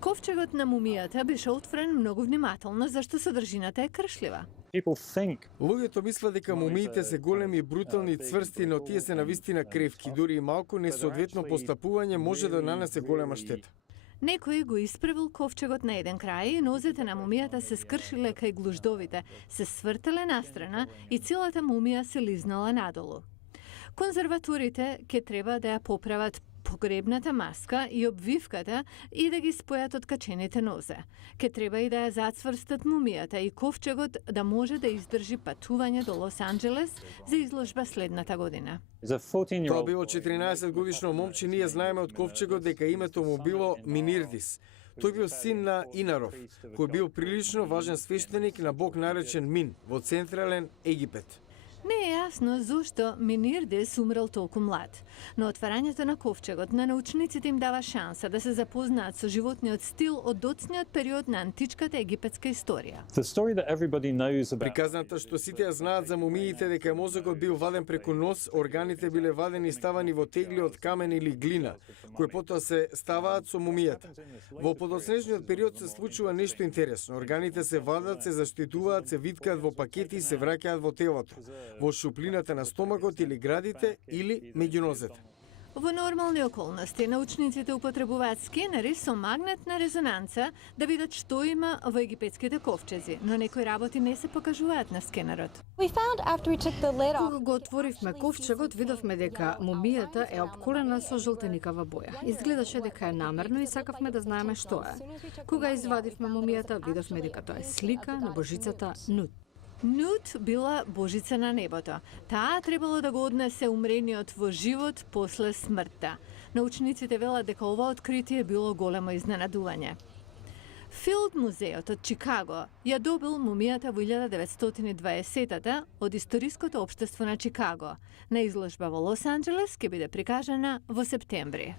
Ковчегот на мумијата беше отворен многу внимателно, зашто содржината е кршлива. Луѓето мислат дека мумиите се големи, брутални и цврсти, но тие се навистина кревки. Дури и малку несоодветно постапување може да нанесе голема штета. Некој го исправил ковчегот на еден крај и нозете на мумијата се скршиле кај глуждовите, се свртеле настрана и целата мумија се лизнала надолу. Конзерваторите ќе треба да ја поправат погребната маска и обвивката и да ги спојат откачените нозе. Ке треба и да ја зацврстат мумијата и ковчегот да може да издржи патување до Лос Анџелес за изложба следната година. Тоа било 14 годишно момче, ние знаеме од ковчегот дека името му било Минирдис. Тој бил син на Инаров, кој бил прилично важен свештеник на бог наречен Мин во централен Египет. Не е јасно зошто Минирдис умрел толку млад, но отварањето на ковчегот на научниците им дава шанса да се запознаат со животниот стил од доцниот период на античката египетска историја. Приказната што сите ја знаат за мумиите дека мозокот бил ваден преку нос, органите биле вадени и ставани во тегли од камен или глина, кои потоа се ставаат со мумијата. Во подоцнежниот период се случува нешто интересно. Органите се вадат, се заштитуваат, се виткаат во пакети и се враќаат во телото, во шуплината на стомакот или градите или меѓу нозете. Во нормални околности, научниците употребуваат скенери со магнетна резонанца да видат што има во египетските ковчези, но некои работи не се покажуваат на скенерот. Кога го отворивме ковчегот, видовме дека мумијата е обколена со жолтеникава боја. Изгледаше дека е намерно и сакавме да знаеме што е. Кога извадивме мумијата, видовме дека тоа е слика на божицата Нут. Нут била божица на небото. Таа требало да го однесе умрениот во живот после смртта. Научниците велат дека ова откритие било големо изненадување. Филд музеот од Чикаго ја добил мумијата во 1920-та од Историското општество на Чикаго. На изложба во Лос Анџелес ќе биде прикажана во септември.